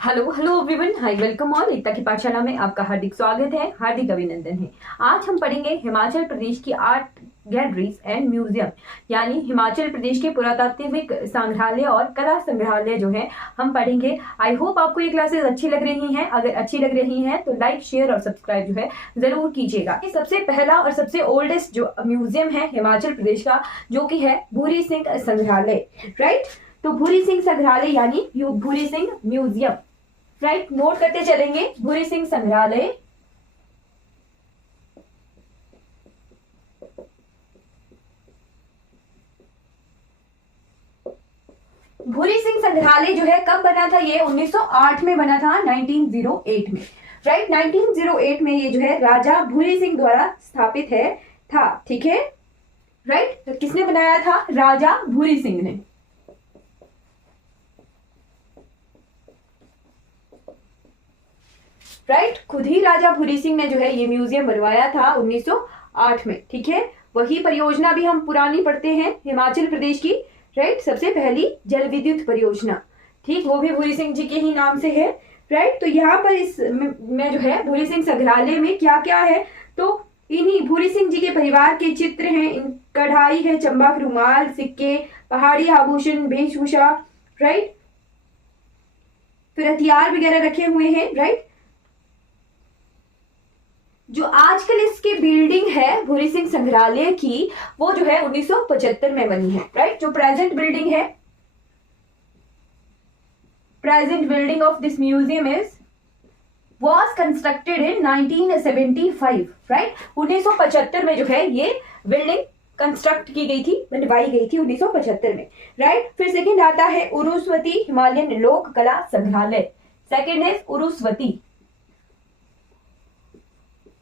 Hello hello everyone, hi welcome all. Ekta की पाठशाला में आपका हार्दिक स्वागत है, हार्दिक अभिनंदन है। आज हम पढ़ेंगे हिमाचल प्रदेश की आर्ट गैलरीज एंड म्यूजियम, यानी हिमाचल प्रदेश के पुरातात्विक संग्रहालय और कला संग्रहालय जो है हम पढ़ेंगे। आई होप आपको ये क्लासेस अच्छी लग रही हैं। अगर अच्छी लग रही हैं तो लाइक, शेयर और सब्सक्राइब जो है जरूर कीजिएगा। सबसे पहला और सबसे ओल्डेस्ट जो म्यूजियम है हिमाचल प्रदेश का, जो कि है भूरी सिंह संग्रहालय, राइट। तो भूरी सिंह संग्रहालय यानी Bhuri Singh museum, right. Note करते चलेंगे। भूरी सिंह संग्रहालय, भूरी सिंह संग्रहालय जो है कब बना था? ये 1908 में बना था, 1908 में, राइट। 1908 में ये जो है राजा भूरी सिंह द्वारा स्थापित है था, ठीक है, राइट। तो किसने बनाया था? राजा भूरी सिंह ने, राइट। खुद ही राजा भूरी सिंह ने जो है ये म्यूजियम बनवाया था 1908 में, ठीक है। वही परियोजना भी हम पुरानी पढ़ते हैं हिमाचल प्रदेश की, राइट। सबसे पहली जल विद्युत परियोजना, ठीक, वो भी भूरी सिंह जी के ही नाम से है, राइट। तो यहाँ पर इस में जो है भूरी सिंह संग्रहालय में क्या क्या है? तो इन्हीं भूरी सिंह जी के परिवार के चित्र हैं, कढ़ाई है, चंबा के रुमाल, सिक्के, पहाड़ी आभूषण, वेशभूषा, राइट। फिर हथियार वगैरह रखे हुए हैं, राइट। जो आजकल इसकी बिल्डिंग है भूरी सिंह संग्रहालय की, वो जो है 1975 में बनी है, राइट। जो प्रेजेंट बिल्डिंग है, present building of this museum is was constructed in 1975, right. 1975 में जो है ये बिल्डिंग कंस्ट्रक्ट की गई थी, बनवाई गई थी 1975 में, राइट। फिर सेकंड आता है उरुस्वती हिमालयन लोक कला संग्रहालय। सेकंड इज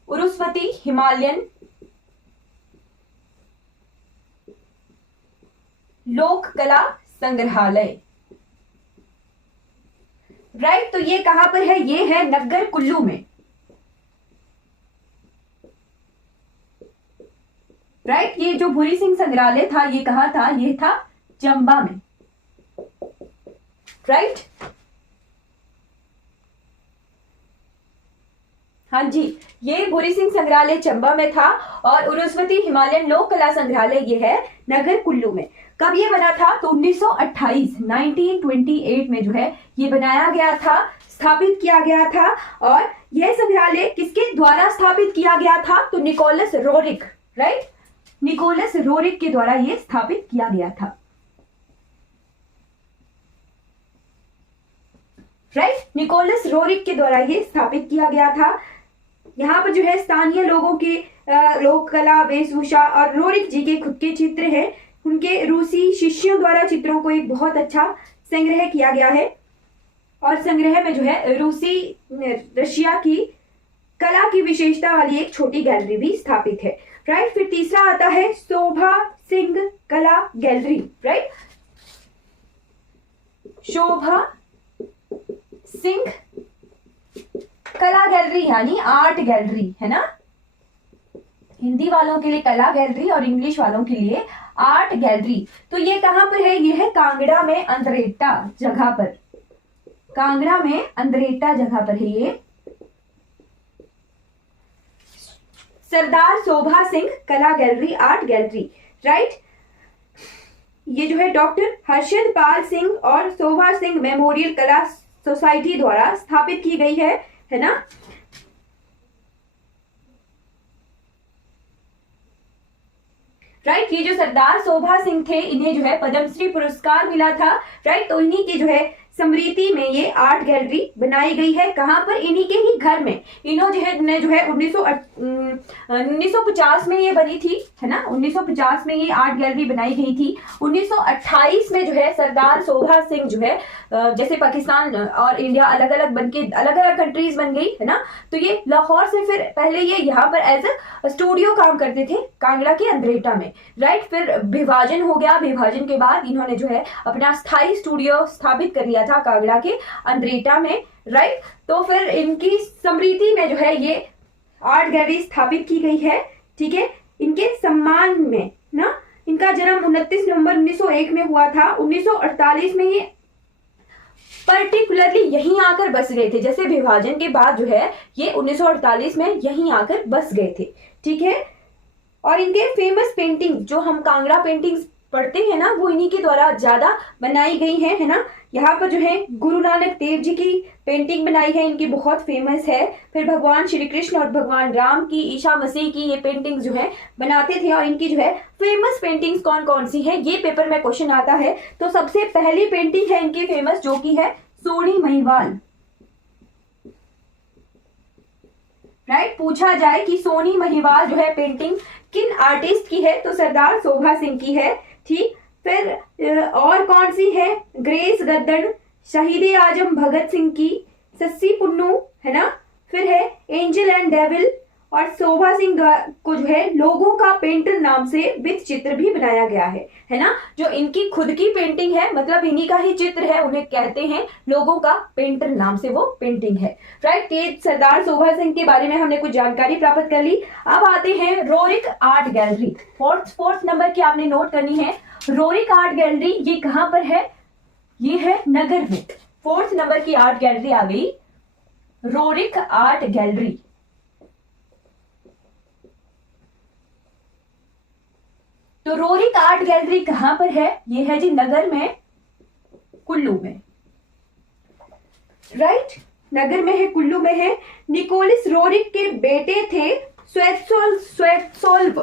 उरुस्वती हिमालयन लोक कला संग्रहालय, राइट। तो ये कहां पर है? ये है नग्गर कुल्लू में, राइट। ये जो भूरी सिंह संग्रहालय था ये कहां था? ये था चंबा में, राइट। हाँ जी, ये भूरी सिंह संग्रहालय चंबा में था और उरुस्वती हिमालयन लोक कला संग्रहालय ये है नगर कुल्लू में। कब ये बना था? तो 1928 में जो है ये बनाया गया था, स्थापित किया गया था। और यह संग्रहालय किसके द्वारा स्थापित किया गया था? तो Nicholas Roerich, right. Nicholas Roerich के द्वारा ये स्थापित किया गया था, राइट। निकोलस रोरिक के द्वारा ये स्थापित किया गया था। यहाँ पर जो है स्थानीय लोगों के लोक कला, वेशभूषा और रोरिक जी के खुद के चित्र हैं। उनके रूसी शिष्यों द्वारा चित्रों को एक बहुत अच्छा संग्रह किया गया है और संग्रह में जो है रशिया की कला की विशेषता वाली एक छोटी गैलरी भी स्थापित है, राइट। फिर तीसरा आता है शोभा सिंह कला गैलरी, राइट। शोभा सिंह कला गैलरी यानी आर्ट गैलरी, है ना। हिंदी वालों के लिए कला गैलरी और इंग्लिश वालों के लिए आर्ट गैलरी। तो ये कहां पर है? ये है कांगड़ा में अंद्रेटा जगह पर, कांगड़ा में अंद्रेटा जगह पर है ये सरदार शोभा सिंह कला गैलरी, आर्ट गैलरी, राइट। ये जो है डॉक्टर हर्षद पाल सिंह और शोभा सिंह मेमोरियल कला सोसाइटी द्वारा स्थापित की गई है ना। राइट। ये जो सरदार शोभा सिंह थे, इन्हें जो है पद्मश्री पुरस्कार मिला था, राइट। तो इन्हीं की जो है स्मृति में ये आर्ट गैलरी बनाई गई है। कहां पर? इन्हीं के ही घर में। इन्हों जो है 1950 में ये बनी थी, है ना। 1950 में ये आर्ट गैलरी बनाई गई थी। 1928 में जो है सरदार शोभा सिंह जो है, जैसे पाकिस्तान और इंडिया अलग अलग बनके अलग अलग कंट्रीज बन गई, है ना। तो ये लाहौर से फिर पहले ये यहाँ पर एज ए स्टूडियो काम करते थे कांगड़ा के अंद्रेटा में, राइट। फिर विभाजन हो गया, विभाजन के बाद इन्होंने जो है अपना स्थायी स्टूडियो स्थापित कर लिया था कांगड़ा के अंद्रेटा में, राइट। तो फिर इनकी स्मृति में जो है ये आर्ट गैलरी स्थापित की गई है, ठीक है, इनके सम्मान में ना। इनका जन्म 29 नवंबर 1901 में हुआ था। 1948 में ये पर्टिकुलरली यहीं आकर बस गए थे। जैसे विभाजन के बाद जो है ये 1948 में यहीं आकर बस गए थे, ठीक है। और इनके फेमस पेंटिंग जो हम कांगड़ा पेंटिंग्स पढ़ते हैं ना, वो इन्हीं के द्वारा ज्यादा बनाई गई है ना। यहाँ पर जो है गुरु नानक देव जी की पेंटिंग बनाई है, इनकी बहुत फेमस है। फिर भगवान श्री कृष्ण और भगवान राम की, ईसा मसीह की ये पेंटिंग जो है बनाते थे। और इनकी जो है फेमस पेंटिंग्स कौन कौन सी है, ये पेपर में क्वेश्चन आता है। तो सबसे पहली पेंटिंग है इनकी फेमस, जो की है सोनी महिवाल। राइट, पूछा जाए कि सोनी महिवाल जो है पेंटिंग किन आर्टिस्ट की है, तो सरदार शोभा सिंह की है, ठीक। फिर और कौन सी है, ग्रेस गद्दड़, शहीद आजम भगत सिंह की, सस्सी पुन्नू, है ना। फिर है एंजल एंड डेविल, और शोभा सिंह को जो है लोगों का पेंटर नाम से वित्त चित्र भी बनाया गया है ना। जो इनकी खुद की पेंटिंग है, मतलब इन्हीं का ही चित्र है, उन्हें कहते हैं लोगों का पेंटर नाम से वो पेंटिंग है। राइट, ये सरदार शोभा सिंह के बारे में हमने कुछ जानकारी प्राप्त कर ली। अब आते हैं Roerich art gallery. Fourth number की आपने नोट करनी है। रोरिक आर्ट गैलरी ये कहां पर है, ये है नगर में। फोर्थ नंबर की आर्ट गैलरी आ गई रोरिक आर्ट गैलरी। तो रोरिक आर्ट गैलरी कहां पर है, ये है जी नगर में, कुल्लू में। राइट, नगर में है, कुल्लू में है। निकोलस रोरिक के बेटे थे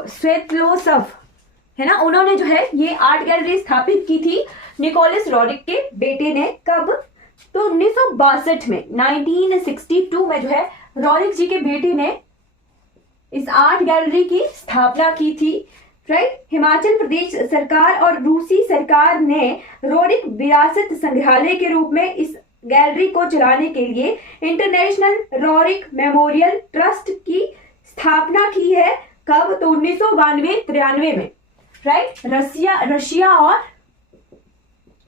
स्वेतलोसव, है ना। उन्होंने जो है ये आर्ट गैलरी स्थापित की थी, निकोलस रोरिक के बेटे ने। कब, तो 1962 में, 1962 में जो है रोरिक जी के बेटे ने इस आर्ट गैलरी की स्थापना की थी। राइट, हिमाचल प्रदेश सरकार और रूसी सरकार ने रोरिक विरासत संग्रहालय के रूप में इस गैलरी को चलाने के लिए इंटरनेशनल रोरिक मेमोरियल ट्रस्ट की स्थापना की है। कब, तो 1992-93 में। राइट, रशिया और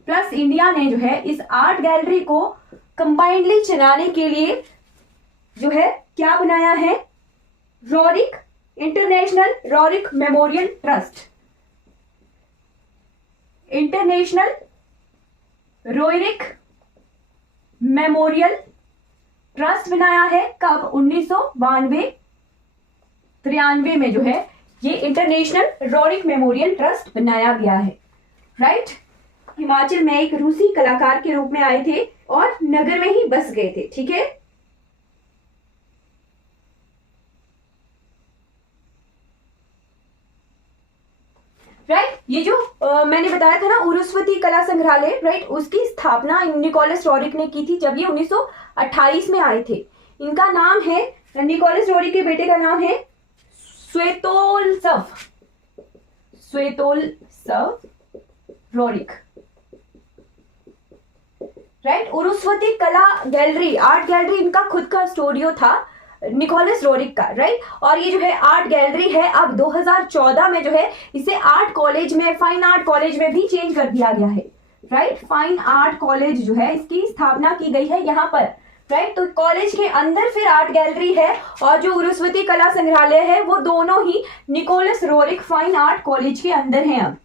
प्लस इंडिया ने जो है इस आर्ट गैलरी को कंबाइंडली चलाने के लिए जो है क्या बनाया है, Roerich international Roerich memorial trust, international Roerich memorial trust बनाया है। कब, 1992-93 में जो है ये इंटरनेशनल रोरिक मेमोरियल ट्रस्ट बनाया गया है। राइट, हिमाचल में एक रूसी कलाकार के रूप में आए थे और नगर में ही बस गए थे, ठीक है। राइट, ये जो मैंने बताया था ना उरुस्वती कला संग्रहालय, राइट, उसकी स्थापना निकोलस रोरिक ने की थी जब ये 1928 में आए थे। इनका नाम है, निकोलस रोरिक के बेटे का नाम है स्वेतोल्सव रोरिक। राइट, उरुस्वती कला गैलरी, आर्ट गैलरी इनका खुद का स्टूडियो था, निकोलस रोरिक का। राइट, और ये जो है आर्ट गैलरी है, अब 2014 में जो है इसे आर्ट कॉलेज में, फाइन आर्ट कॉलेज में भी चेंज कर दिया गया है। राइट, फाइन आर्ट कॉलेज जो है इसकी स्थापना की गई है यहाँ पर। राइट, तो कॉलेज के अंदर फिर आर्ट गैलरी है, और जो उरुस्वती कला संग्रहालय है वो दोनों ही Nicholas Roerich fine art college के अंदर है अब,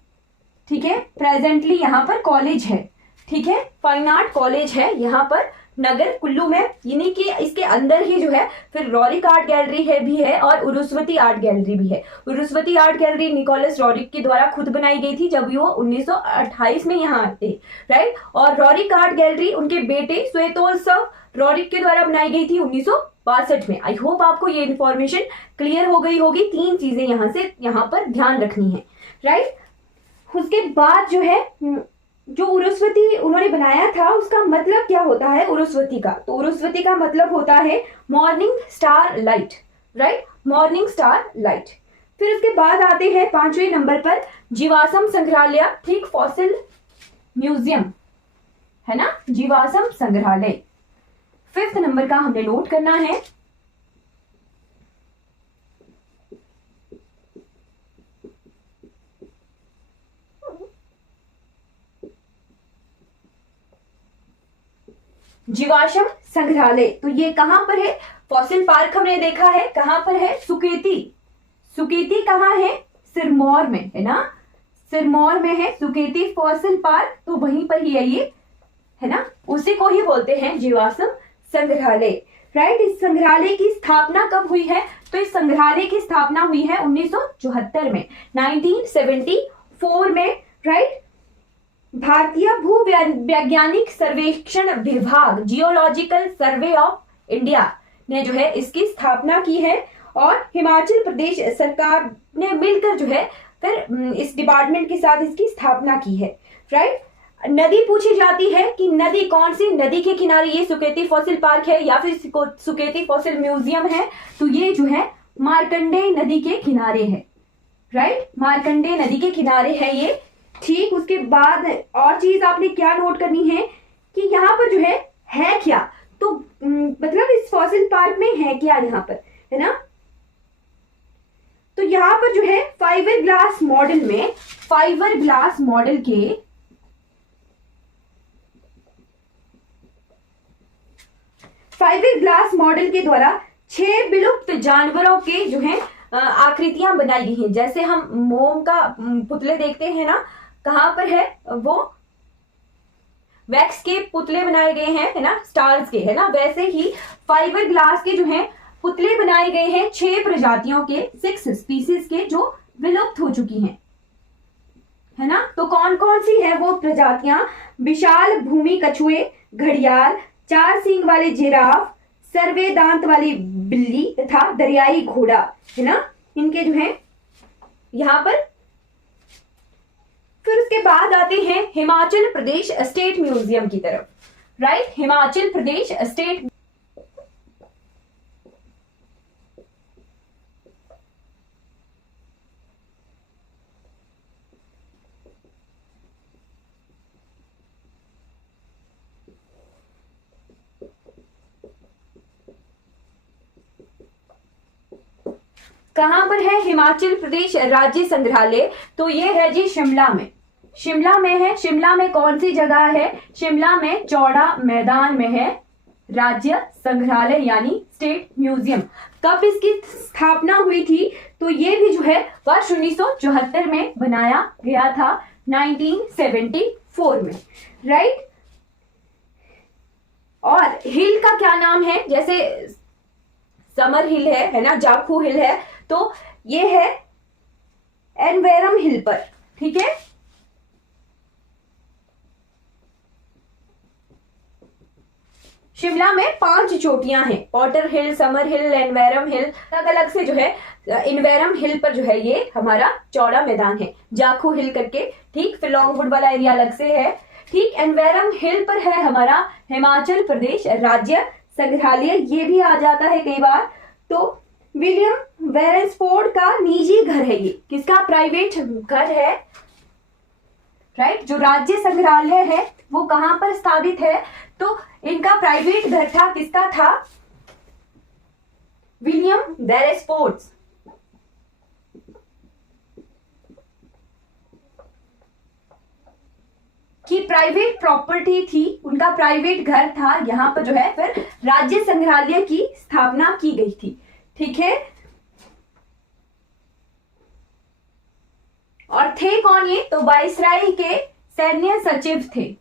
ठीक है। प्रेजेंटली यहाँ पर कॉलेज है, ठीक है, फाइन आर्ट कॉलेज है यहाँ पर नगर कुल्लू में। यानी कि इसके अंदर ही जो है फिर रोरिक आर्ट गैलरी है भी है, और उरुस्वती आर्ट गैलरी भी है। उरुस्वती आर्ट गैलरी निकोलस रोरिक के द्वारा खुद बनाई गई थी जब वो 1928 में यहाँ आते। राइट, और रोरिक आर्ट गैलरी उनके बेटे स्वेतोल्सव रोरिक के द्वारा बनाई गई थी 1962 में। आई होप आपको ये इन्फॉर्मेशन क्लियर हो गई होगी। 3 चीजें यहाँ पर ध्यान रखनी है। राइट, उसके बाद जो है जो उरुस्वती उन्होंने बनाया था उसका मतलब क्या होता है उरुस्वती का, तो उरुस्वती का मतलब होता है morning star light. Right, morning star light. फिर उसके बाद आते हैं 5वें नंबर पर जीवाश्म संग्रहालय, ठीक, फॉसिल म्यूजियम, है ना, जीवाश्म संग्रहालय। 5th नंबर का हमने नोट करना है। जीवाश्म संग्रहालय, तो ये कहां पर है, फॉसिल पार्क हमने देखा है, कहां पर है, सुकेती। सुकेती कहां है, सिरमौर में, है ना, सिरमौर में है सुकेती फॉसिल पार्क, तो वहीं पर ही है ये, है ना, उसी को ही बोलते हैं जीवाश्म संग्रहालय, राइट। इस संग्रहालय की स्थापना कब हुई है? तो इस संग्रहालय की स्थापना हुई है 1974 में, 1974 में, राइट। भारतीय भू वैज्ञानिक सर्वेक्षण विभाग, जियोलॉजिकल सर्वे ऑफ इंडिया ने जो है इसकी स्थापना की है, और हिमाचल प्रदेश सरकार ने मिलकर जो है फिर इस डिपार्टमेंट के साथ इसकी स्थापना की है, राइट। नदी पूछी जाती है कि नदी कौन सी नदी के किनारे ये सुकेती फॉसिल पार्क है या फिर सुकेती फॉसिल म्यूजियम है, तो ये जो है मार्कंडेय नदी के किनारे है, राइट। मार्कंडेय नदी के किनारे है ये, ठीक। उसके बाद और चीज आपने क्या नोट करनी है कि यहाँ पर जो है क्या, तो मतलब इस फॉसिल पार्क में है क्या यहाँ पर, है ना। तो यहाँ पर जो है फाइबर ग्लास मॉडल में, फाइबर ग्लास मॉडल के द्वारा 6 विलुप्त जानवरों के जो है आकृतियां बनाई गई हैं। जैसे हम मोम का पुतले देखते हैं ना, कहां पर है वो, वैक्स के पुतले बनाए गए हैं, है ना, स्टार्स के, है ना। वैसे ही फाइबर ग्लास के जो है पुतले बनाए गए हैं 6 प्रजातियों के, 6 स्पीसीज के, जो विलुप्त हो चुकी हैं, है ना। तो कौन कौन सी है वो प्रजातियां? विशाल भूमि कछुए, घड़ियाल, 4 सींग वाले जिराफ, सर्वे दांत वाली बिल्ली तथा दरियाई घोड़ा, है ना, इनके जो है यहां पर। फिर उसके बाद आते हैं हिमाचल प्रदेश स्टेट म्यूजियम की तरफ, राइट। हिमाचल प्रदेश स्टेट कहां पर है हिमाचल प्रदेश राज्य संग्रहालय? तो ये है जी शिमला में, शिमला में है। शिमला में कौन सी जगह है? शिमला में चौड़ा मैदान में है राज्य संग्रहालय यानी स्टेट म्यूजियम। कब इसकी स्थापना हुई थी? तो ये भी जो है वर्ष 1974 में बनाया गया था, 1974 में, राइट। और हिल का क्या नाम है? जैसे समर हिल है ना, जाखू हिल है, तो ये है एनवेरम हिल पर, ठीक है। शिमला में 5 चोटियां हैं, पॉटर हिल, समर हिल, एनवेरम हिल, अलग अलग से जो है। इनवेरम हिल पर जो है ये हमारा चौड़ा मैदान है, जाखू हिल करके, ठीक। फिर लॉन्गवुड वाला एरिया अलग से है, ठीक। एनवेरम हिल पर है हमारा हिमाचल प्रदेश राज्य संग्रहालय, ये भी आ जाता है कई बार। तो विलियम बेरेंसफोर्ड का निजी घर है ये, किसका? प्राइवेट घर है, राइट। जो राज्य संग्रहालय है वो कहां पर स्थापित है? तो इनका प्राइवेट घर था, किसका था? विलियम बेरेंसफोर्ड की प्राइवेट प्रॉपर्टी थी, उनका प्राइवेट घर था, यहां पर जो है फिर राज्य संग्रहालय की स्थापना की गई थी, ठीक है। और थे कौन ये? तो वाइसराय के सैन्य सचिव थे,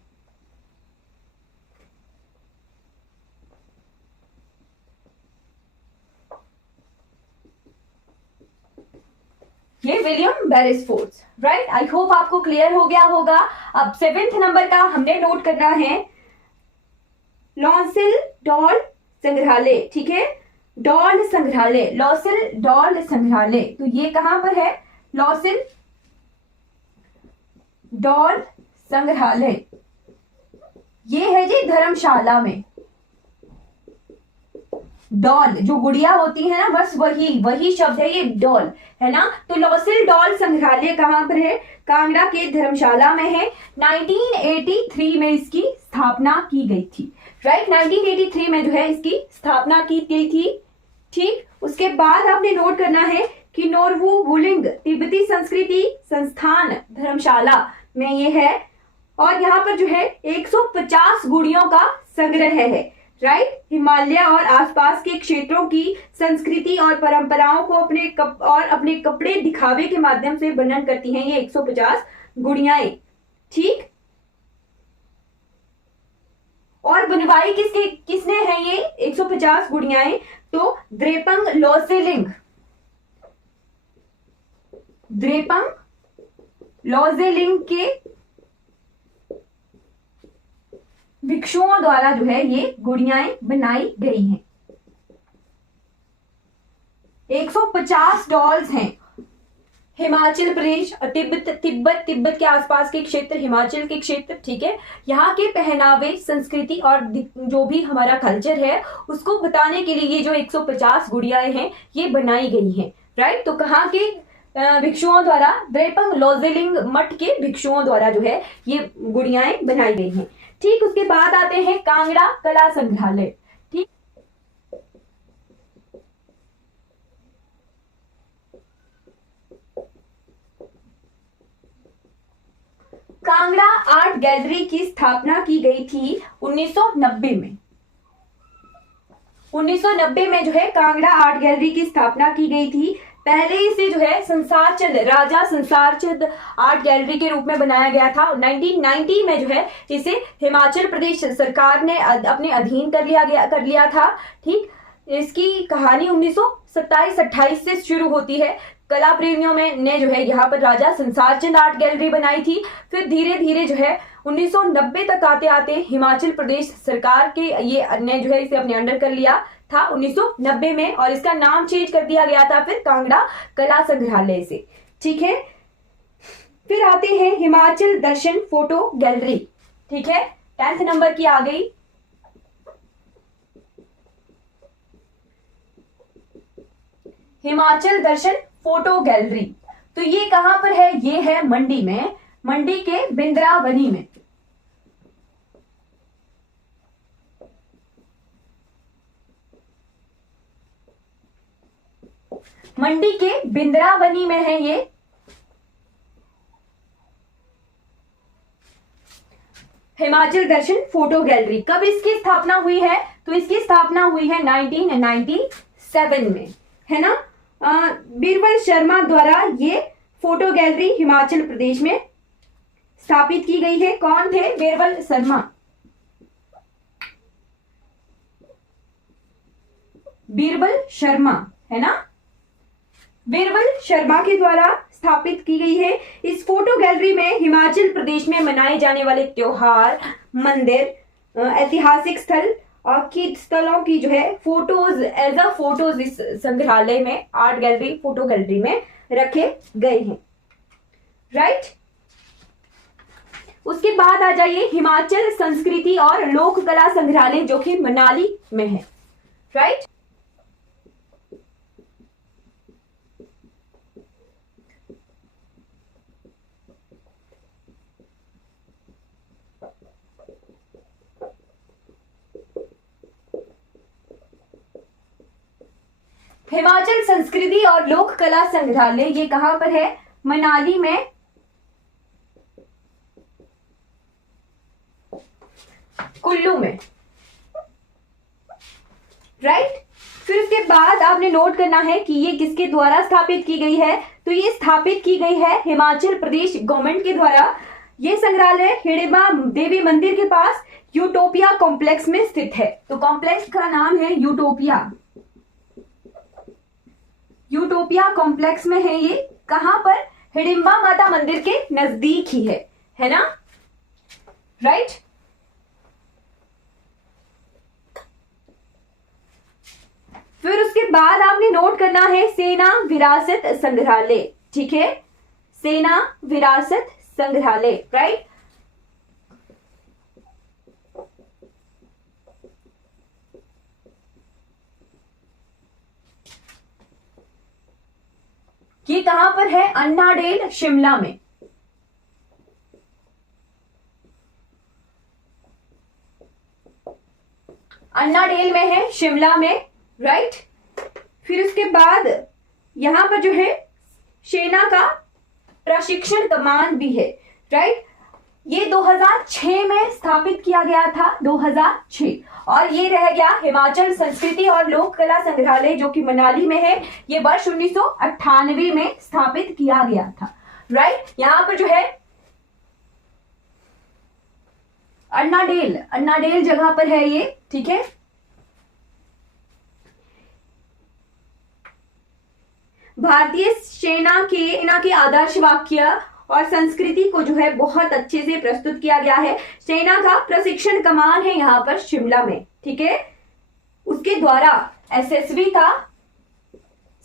ये विलियम बेरेंसफोर्ड, राइट। आई होप आपको क्लियर हो गया होगा। अब 7th नंबर का हमने नोट करना है, लॉन्सिल डॉल संग्रहालय, ठीक है। डॉल संग्रहालय, लॉसिल डॉल संग्रहालय, तो ये कहां पर है? लॉसिल डॉल संग्रहालय, ये है जी धर्मशाला में। डॉल जो गुड़िया होती है ना, बस वही शब्द है ये, डॉल, है ना। तो लॉसिल डॉल संग्रहालय कहां पर है? कांगड़ा के धर्मशाला में है। 1983 में इसकी स्थापना की गई थी, राइट। 1983 में जो है इसकी स्थापना की गई थी, ठीक। उसके बाद आपने नोट करना है कि नोरवू वुलिंग तिब्बती संस्कृति संस्थान धर्मशाला में ये है, और यहाँ पर जो है 150 गुड़ियों का संग्रह है, राइट। हिमालय और आसपास के क्षेत्रों की संस्कृति और परंपराओं को अपने कपड़े दिखावे के माध्यम से वर्णन करती हैं ये 150 गुड़ियाएं, ठीक। बनवाई किसने है ये 150 गुड़ियाएं? तो द्रेपंग लॉजेलिंग के भिक्षुओं द्वारा जो है ये गुड़ियाएं बनाई गई हैं। 150 डॉल्स हैं। हिमाचल प्रदेश, तिब्बत के आसपास के क्षेत्र, हिमाचल के क्षेत्र, ठीक है, यहाँ के पहनावे, संस्कृति और जो भी हमारा कल्चर है उसको बताने के लिए ये जो 150 गुड़ियाएं हैं ये बनाई गई हैं, राइट। तो कहाँ के भिक्षुओं द्वारा? द्रेपंग लॉजेलिंग मठ के भिक्षुओं द्वारा जो है ये गुड़ियाएं बनाई गई हैं। ठीक, उसके बाद आते हैं कांगड़ा कला संग्रहालय। ठीक, कांगड़ा आर्ट गैलरी की स्थापना की गई थी 1990 में। 1990 में जो है कांगड़ा आर्ट गैलरी की स्थापना की गई थी। पहले इसे जो है राजा संसार चंद आर्ट गैलरी के रूप में बनाया गया था। 1990 में जो है इसे हिमाचल प्रदेश सरकार ने अपने अधीन कर लिया था। ठीक, इसकी कहानी 1927-28 से शुरू होती है। कला प्रेमियों में ने जो है यहाँ पर राजा संसार चंद आर्ट गैलरी बनाई थी। फिर धीरे धीरे जो है 1990 तक आते आते हिमाचल प्रदेश सरकार के ये ने जो है इसे अपने अंडर कर लिया था 1990 में, और इसका नाम चेंज कर दिया गया था फिर कांगड़ा कला संग्रहालय से। ठीक है, फिर आते हैं हिमाचल दर्शन फोटो गैलरी। ठीक है, 10th नंबर की आ गई। हिमाचल दर्शन फोटो गैलरी, तो ये कहां पर है? ये है मंडी में, मंडी के बिंद्रावनी में। मंडी के बिंद्रावनी में है ये। हिमाचल दर्शन फोटो गैलरी। कब इसकी स्थापना हुई है? तो इसकी स्थापना हुई है 1997 में, है ना। बीरबल शर्मा द्वारा ये फोटो गैलरी हिमाचल प्रदेश में स्थापित की गई है। कौन थे? बीरबल शर्मा। बीरबल शर्मा, है ना, बीरबल शर्मा के द्वारा स्थापित की गई है। इस फोटो गैलरी में हिमाचल प्रदेश में मनाए जाने वाले त्योहार, मंदिर, ऐतिहासिक स्थल की स्थलों की जो है फोटोज एज अ फोटोज इस संग्रहालय में, आर्ट गैलरी फोटो गैलरी में रखे गए हैं, राइट। उसके बाद आ जाइए हिमाचल संस्कृति और लोक कला संग्रहालय जो कि मनाली में है, राइट। हिमाचल संस्कृति और लोक कला संग्रहालय ये कहां पर है? मनाली में, कुल्लू में, राइट। फिर उसके बाद आपने नोट करना है कि ये किसके द्वारा स्थापित की गई है? तो ये स्थापित की गई है हिमाचल प्रदेश गवर्नमेंट के द्वारा। ये संग्रहालय हिडिंबा देवी मंदिर के पास यूटोपिया कॉम्प्लेक्स में स्थित है। तो कॉम्प्लेक्स का नाम है यूटोपिया। यूटोपिया कॉम्प्लेक्स में है ये। कहां पर? हिडिंबा माता मंदिर के नजदीक ही है ना, राइट। फिर उसके बाद आपने नोट करना है सेना विरासत संग्रहालय। ठीक है, सेना विरासत संग्रहालय, राइट। ये कहां पर है? अन्नाडेल शिमला में। अन्नाडेल में है, शिमला में, राइट। फिर उसके बाद यहां पर जो है सेना का प्रशिक्षण कमान भी है, राइट। ये 2006 में स्थापित किया गया था, 2006। और ये रह गया हिमाचल संस्कृति और लोक कला संग्रहालय जो कि मनाली में है। ये वर्ष 1998 में स्थापित किया गया था, राइट। यहां पर जो है अन्नाडेल, अन्नाडेल जगह पर है ये, ठीक है। भारतीय सेना के आदर्श वाक्य और संस्कृति को जो है बहुत अच्छे से प्रस्तुत किया गया है। सेना का प्रशिक्षण कमान है यहाँ पर शिमला में, ठीक है। उसके द्वारा एसएसबी का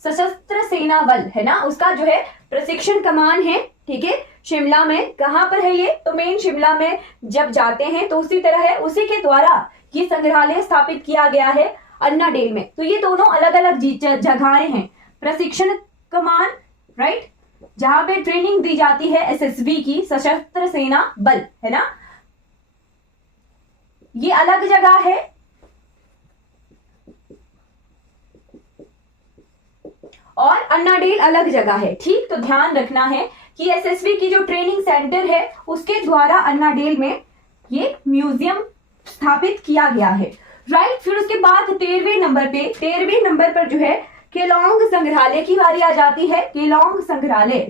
सशस्त्र सेना बल है ना, उसका जो है प्रशिक्षण कमान है, ठीक है, शिमला में। कहां पर है ये? तो मेन शिमला में जब जाते हैं तो उसी तरह है, उसी के द्वारा ये संग्रहालय स्थापित किया गया है अन्नाडेल में। तो ये दोनों अलग अलग जगहें हैं। प्रशिक्षण कमान, राइट, जहां पे ट्रेनिंग दी जाती है एसएसबी की, सशस्त्र सेना बल, है ना, ये अलग जगह है। और अन्नाडेल अलग जगह है, ठीक। तो ध्यान रखना है कि एसएसबी की जो ट्रेनिंग सेंटर है उसके द्वारा अन्नाडेल में ये म्यूजियम स्थापित किया गया है, राइट। फिर उसके बाद 13वें नंबर पर जो है केलोंग संग्रहालय की बारी आ जाती है। केलोंग संग्रहालय,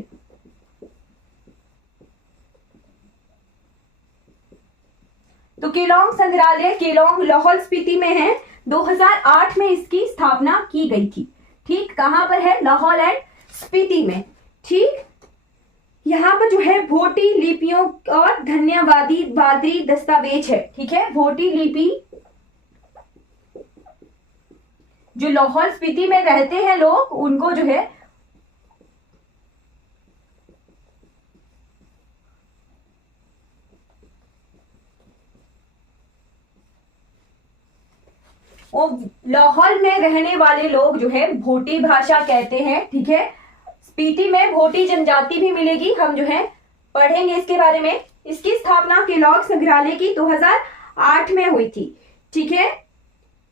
तो केलोंग संग्रहालय केलोंग लाहौल स्पीति में है। 2008 में इसकी स्थापना की गई थी, ठीक। कहां पर है? लाहौल एंड स्पीति में, ठीक। यहां पर जो है भोटी लिपियों और धन्यवादी दस्तावेज है, ठीक है। भोटी लिपि, जो लाहौल स्पीति में रहते हैं लोग, उनको जो है वो लाहौल में रहने वाले लोग जो है भोटी भाषा कहते हैं, ठीक है। स्पीति में भोटी जनजाति भी मिलेगी, हम जो है पढ़ेंगे इसके बारे में। इसकी स्थापना केलॉग संग्रहालय की 2008 में हुई थी, ठीक है।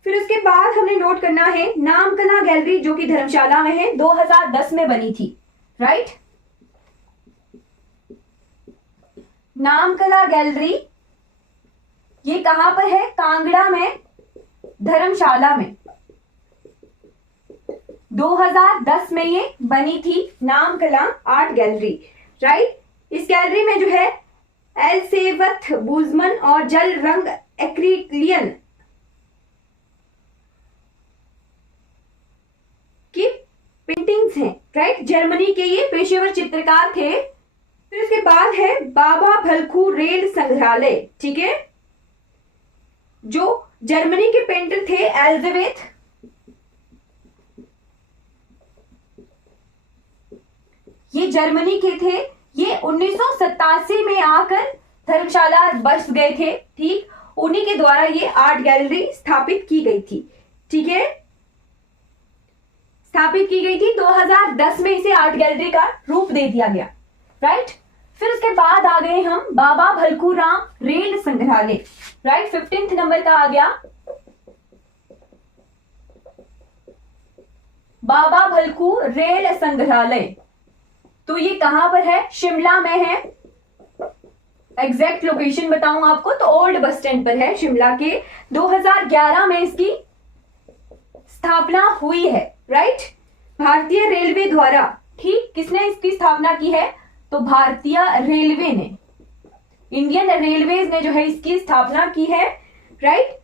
फिर उसके बाद हमने नोट करना है नामकला गैलरी, जो कि धर्मशाला में है, 2010 में बनी थी, राइट। नामकला गैलरी ये कहां पर है? कांगड़ा में, धर्मशाला में। 2010 में ये बनी थी नामकला आर्ट गैलरी, राइट। इस गैलरी में जो है एलसेवथ बुजमन और जल रंग एक्रिलियन की पेंटिंग्स हैं, राइट। जर्मनी के ये पेशेवर चित्रकार थे। फिर उसके बाद है बाबा भलखू रेल संग्रहालय, ठीक है, जो जर्मनी के पेंटर थे एलिजाबेथ, ये जर्मनी के थे। ये 1987 में आकर धर्मशाला बस गए थे, ठीक। उन्हीं के द्वारा ये आर्ट गैलरी स्थापित की गई थी, ठीक है, स्थापित की गई थी। 2010 में इसे आर्ट गैलरी का रूप दे दिया गया, राइट। फिर उसके बाद आ गए हम बाबा भलकू राम रेल संग्रहालय, राइट। 15th नंबर का आ गया बाबा भलकू रेल संग्रहालय। तो ये कहां पर है? शिमला में है। एग्जैक्ट लोकेशन बताऊं आपको तो ओल्ड बस स्टैंड पर है शिमला के। 2011 में इसकी स्थापना हुई है, राइट, भारतीय रेलवे द्वारा, ठीक। किसने इसकी स्थापना की है? तो भारतीय रेलवे ने, इंडियन रेलवेज ने जो है इसकी स्थापना की है, राइट।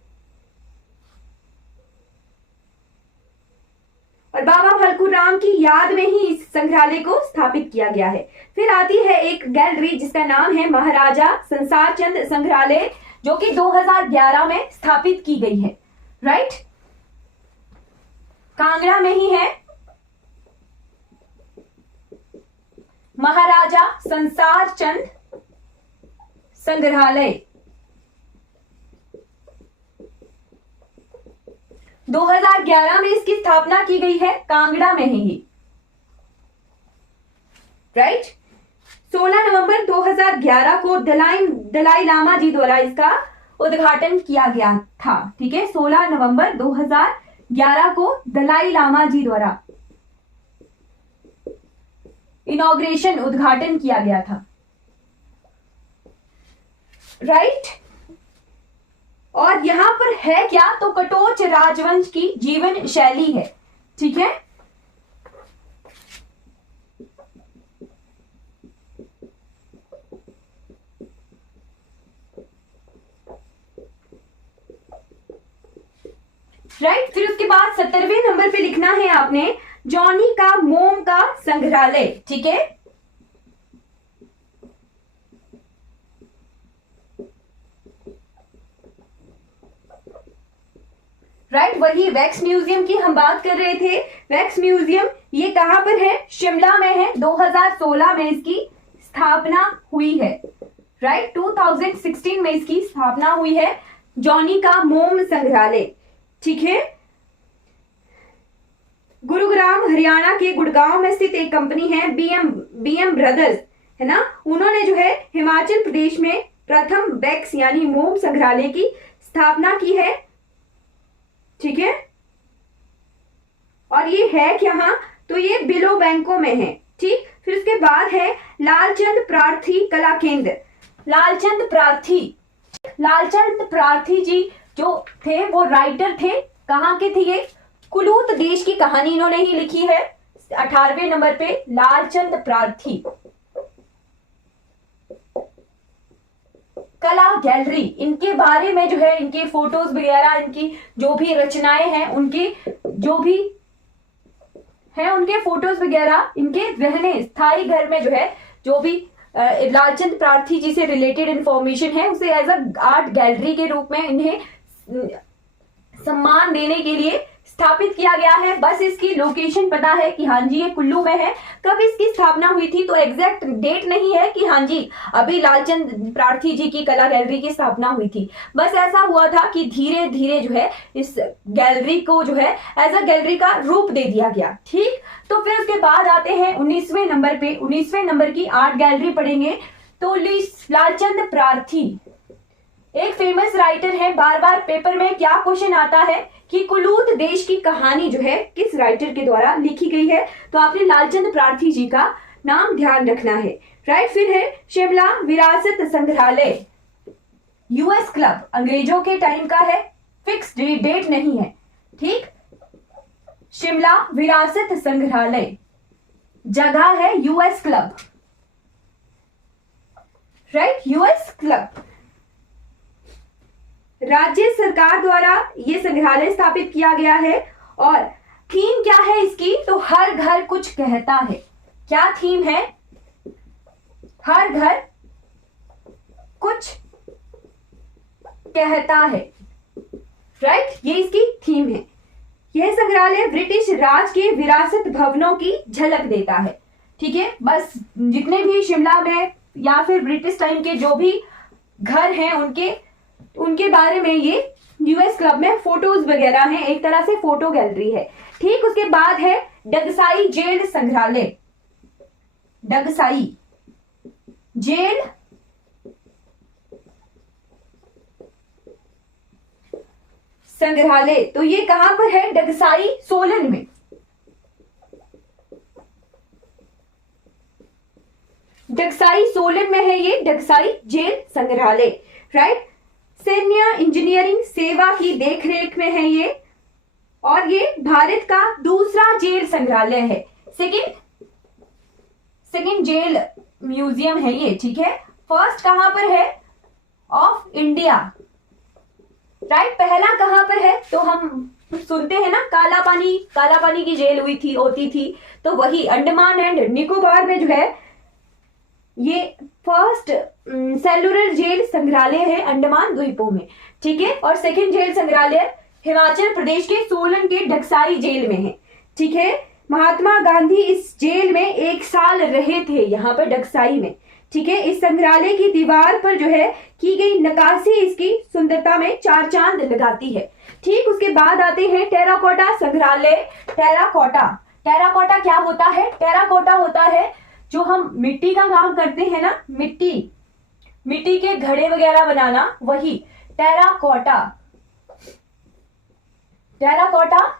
और बाबा भलकू राम की याद में ही इस संग्रहालय को स्थापित किया गया है। फिर आती है एक गैलरी जिसका नाम है महाराजा संसार चंद संग्रहालय, जो कि 2011 में स्थापित की गई है, राइट। कांगड़ा में ही है महाराजा संसार चंद संग्रहालय। 2011 में इसकी स्थापना की गई है, कांगड़ा में ही, राइट। 16 नवंबर 2011 को दलाई लामा जी द्वारा इसका उद्घाटन किया गया था, ठीक है। 16 नवंबर 2011 को दलाई लामा जी द्वारा इनॉग्रेशन, उद्घाटन किया गया था, राइट। और यहां पर है क्या? तो कटोच राजवंश की जीवन शैली है, ठीक है। राइट। फिर उसके बाद 70वें नंबर पे लिखना है आपने जॉनी का मोम का संग्रहालय। ठीक है, राइट, वही वैक्स म्यूजियम की हम बात कर रहे थे। वैक्स म्यूजियम ये कहां पर है? शिमला में है। 2016 में इसकी स्थापना हुई है। राइट, 2016 में इसकी स्थापना हुई है, जॉनी का मोम संग्रहालय। ठीक है, गुरुग्राम हरियाणा के गुड़गांव में स्थित एक कंपनी है बीएम ब्रदर्स, है ना। उन्होंने जो है हिमाचल प्रदेश में प्रथम वैक्स यानी मोम संग्रहालय की स्थापना की है। ठीक है, और ये है क्या? तो ये बिलो बैंकों में है। ठीक, फिर उसके बाद है लालचंद प्रार्थी कला केंद्र। लालचंद प्रार्थी जी जो थे वो राइटर थे। कहाँ के थे ये? कुलूत देश की कहानी इन्होंने ही लिखी है। 18वें नंबर पे लालचंद प्रार्थी। कला गैलरी, इनके बारे में जो है इनके फोटोज वगैरह, इनकी जो भी रचनाएं हैं, उनके जो भी है उनके फोटोज वगैरह, इनके रहने स्थायी घर में जो है जो भी लालचंद प्रार्थी जी से रिलेटेड इंफॉर्मेशन है उसे एज अ आर्ट गैलरी के रूप में इन्हें सम्मान देने के लिए स्थापित किया गया है। बस इसकी लोकेशन पता है कि हाँ जी ये कुल्लू में है। कब इसकी स्थापना हुई थी तो एग्जैक्ट डेट नहीं है कि हाँ जी अभी लालचंद प्रार्थी जी की कला गैलरी की स्थापना हुई थी। बस ऐसा हुआ था कि धीरे धीरे जो है इस गैलरी को जो है एज अ गैलरी का रूप दे दिया गया। ठीक, तो फिर उसके बाद आते हैं 19वें नंबर पे। 19वें नंबर की आर्ट गैलरी पढ़ेंगे। तो लालचंद प्रार्थी एक फेमस राइटर है। बार बार पेपर में क्या क्वेश्चन आता है कि कुलूत देश की कहानी जो है किस राइटर के द्वारा लिखी गई है? तो आपने लालचंद प्रार्थी जी का नाम ध्यान रखना है। राइट, फिर है शिमला विरासत संग्रहालय, यूएस क्लब, अंग्रेजों के टाइम का है, फिक्स डेट नहीं है। ठीक, शिमला विरासत संग्रहालय, जगह है US club. Right, US club. राज्य सरकार द्वारा यह संग्रहालय स्थापित किया गया है। और थीम क्या है इसकी? तो हर घर कुछ कहता है। क्या थीम है? हर घर कुछ कहता है। राइट, ये इसकी थीम है। यह संग्रहालय ब्रिटिश राज के विरासत भवनों की झलक देता है। ठीक है, बस जितने भी शिमला में या फिर ब्रिटिश टाइम के जो भी घर हैं उनके बारे में ये यूएस क्लब में फोटोज वगैरह हैं। एक तरह से फोटो गैलरी है। ठीक, उसके बाद है डगसाई जेल संग्रहालय। डगसाई जेल संग्रहालय, तो ये कहां पर है? डगसाई सोलन में। डगसाई सोलन में है ये डगसाई जेल संग्रहालय। राइट, सैन्य इंजीनियरिंग सेवा की देखरेख में है ये, और ये भारत का दूसरा जेल संग्रहालय है। सेकंड जेल म्यूजियम है ये। ठीक है, फर्स्ट कहां पर है? Of India. राइट, पहला कहां पर है? तो हम सुनते हैं ना काला पानी की जेल होती थी, तो वही अंडमान एंड निकोबार में जो है ये फर्स्ट सेलुलर जेल संग्रहालय है अंडमान द्वीपों में। ठीक है, और सेकंड जेल संग्रहालय हिमाचल प्रदेश के सोलन के डगसाई जेल में है। ठीक है, महात्मा गांधी इस जेल में 1 साल रहे थे, यहाँ पर डगसाई में। ठीक है, इस संग्रहालय की दीवार पर जो है की गई नक्काशी इसकी सुंदरता में 4 चांद लगाती है। ठीक, उसके बाद आते हैं टेराकोटा संग्रहालय। टेराकोटा क्या होता है? टेराकोटा होता है जो हम मिट्टी का काम करते हैं ना, मिट्टी के घड़े वगैरह बनाना, वही टेराकोटा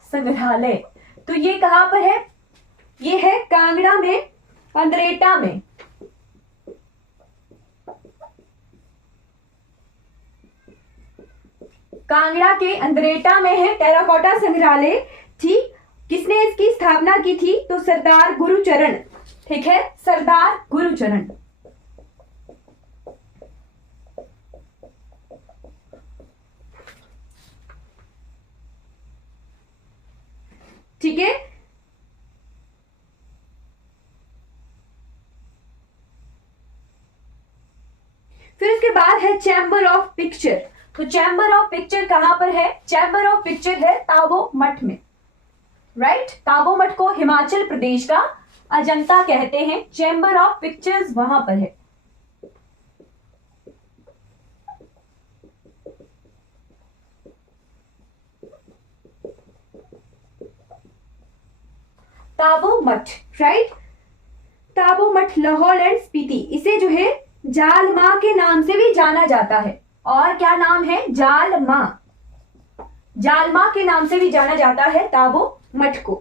संग्रहालय। तो ये कहां पर है? ये है कांगड़ा में, अंद्रेटा में। कांगड़ा के अंद्रेटा में है टेराकोटा संग्रहालय। ठीक, किसने इसकी स्थापना की थी? तो सरदार गुरुचरण। ठीक है, सरदार गुरुचरण। ठीक है। फिर उसके बाद है चैम्बर ऑफ पिक्चर। तो चैम्बर ऑफ पिक्चर कहां पर है? चैम्बर ऑफ पिक्चर है ताबो मठ में, राइट। ताबो मठ को हिमाचल प्रदेश का अजंता कहते हैं। चैम्बर ऑफ पिक्चर्स वहां पर है। ताबो मठ, राइट। ताबो मठ लाहौल एंड स्पीति, इसे जो है जाल मां के नाम से भी जाना जाता है। और क्या नाम है? जाल मां। जाल मां के नाम से भी जाना जाता है ताबो मठ को,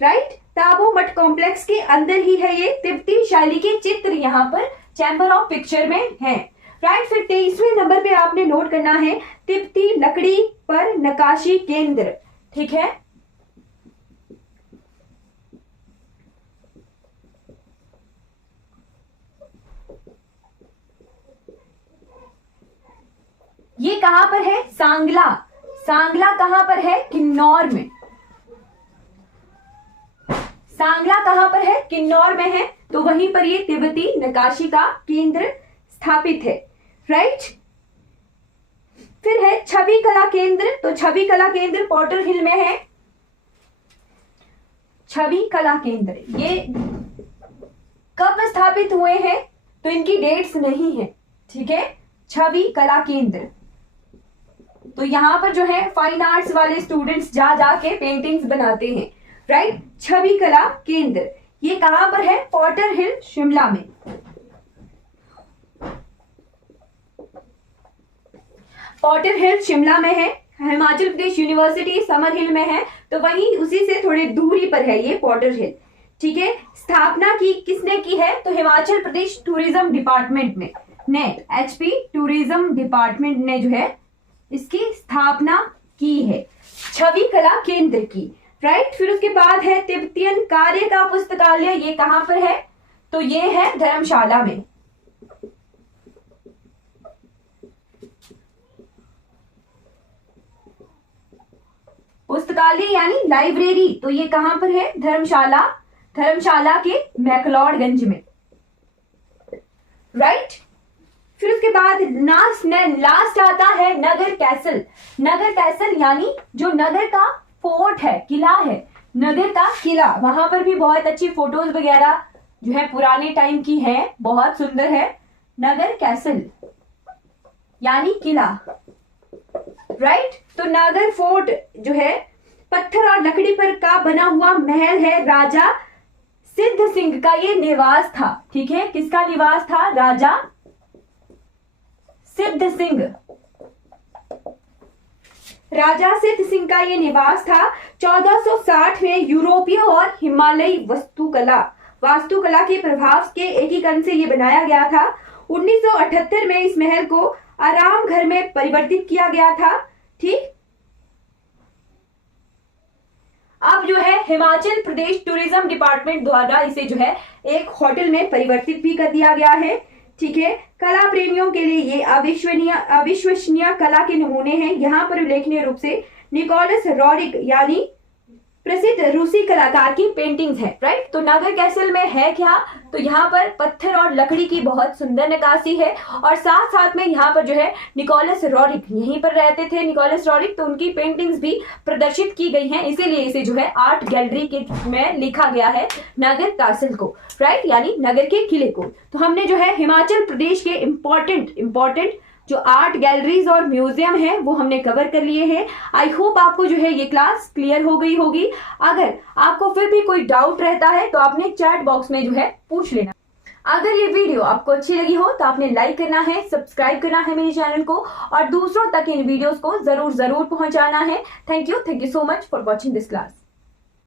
राइट। ताबो मठ कॉम्प्लेक्स के अंदर ही है ये। तिब्बती शैली के चित्र यहाँ पर चैम्बर ऑफ पिक्चर में हैं, राइट। फिर 23वें नंबर पे आपने नोट करना है तिब्बती लकड़ी पर नक्काशी केंद्र, ठीक है। ये कहां पर है? सांगला। सांगला कहां पर है? किन्नौर में। सांगला कहां पर है? किन्नौर में है। तो वहीं पर ये तिब्बती नक्काशी का केंद्र स्थापित है, राइट। फिर है छवि कला केंद्र। तो छवि कला केंद्र पॉटर हिल में है। छवि कला केंद्र ये कब स्थापित हुए हैं? तो इनकी डेट्स नहीं है, ठीक है। छवि कला केंद्र, तो यहां पर जो है फाइन आर्ट्स वाले स्टूडेंट्स जा जाके पेंटिंग्स बनाते हैं, राइट। छवि कला केंद्र ये कहां पर है? पॉटर हिल शिमला में। पॉटर हिल शिमला में है। हिमाचल प्रदेश यूनिवर्सिटी समर हिल में है, तो वहीं उसी से थोड़ी दूरी पर है ये पॉटर हिल, ठीक है। स्थापना की किसने की है? तो हिमाचल प्रदेश टूरिज्म डिपार्टमेंट ने एचपी टूरिज्म डिपार्टमेंट ने जो है इसकी स्थापना की है, छवि कला केंद्र की, राइट। फिर उसके बाद है तिब्बतियन कार्य का पुस्तकालय। ये कहां पर है? तो ये है धर्मशाला में। पुस्तकालय यानी लाइब्रेरी, तो ये कहां पर है? धर्मशाला। धर्मशाला के मैक्लोडगंज में, राइट। फिर उसके बाद लास्ट आता है नगर कैसल। नगर कैसल यानी जो नगर का फोर्ट है, किला है, नगर का किला। वहां पर भी बहुत अच्छी फोटोज वगैरह जो है पुराने टाइम की है, बहुत सुंदर है। नगर कैसल यानी किला, राइट। तो नागर फोर्ट जो है पत्थर और लकड़ी पर का बना हुआ महल है। राजा सिद्ध सिंह का ये निवास था, ठीक है। किसका निवास था? राजा सिद्ध सिंह। राजा सिद्ध सिंह का ये निवास था। 1460 में यूरोपीय और हिमालयी वास्तुकला के प्रभाव के एकीकरण से ये बनाया गया था। 1978 में इस महल को आराम घर में परिवर्तित किया गया था, ठीक। अब जो है हिमाचल प्रदेश टूरिज्म डिपार्टमेंट द्वारा इसे जो है एक होटल में परिवर्तित भी कर दिया गया है, ठीक है। कला प्रेमियों के लिए ये अविश्वसनीय कला के नमूने हैं। यहाँ पर उल्लेखनीय रूप से निकोलस रोरिक यानी प्रसिद्ध रूसी कलाकार की पेंटिंग्स है, राइट। तो नागर कैसल में है क्या? तो यहाँ पर पत्थर और लकड़ी की बहुत सुंदर नक्काशी है, और साथ साथ में यहाँ पर जो है निकोलस रोरिक यहीं पर रहते थे, निकोलस रोरिक, तो उनकी पेंटिंग्स भी प्रदर्शित की गई हैं। इसीलिए इसे जो है आर्ट गैलरी के में लिखा गया है नागर कैसल को, राइट, यानी नगर के किले को। तो हमने जो है हिमाचल प्रदेश के इंपॉर्टेंट जो आर्ट गैलरीज और म्यूजियम है वो हमने कवर कर लिए हैं। आई होप आपको जो है ये क्लास क्लियर हो गई होगी। अगर आपको फिर भी कोई डाउट रहता है तो आपने चैट बॉक्स में जो है पूछ लेना। अगर ये वीडियो आपको अच्छी लगी हो तो आपने लाइक करना है, सब्सक्राइब करना है मेरे चैनल को, और दूसरों तक इन वीडियोस को जरूर पहुंचाना है। Thank you so much for watching this class.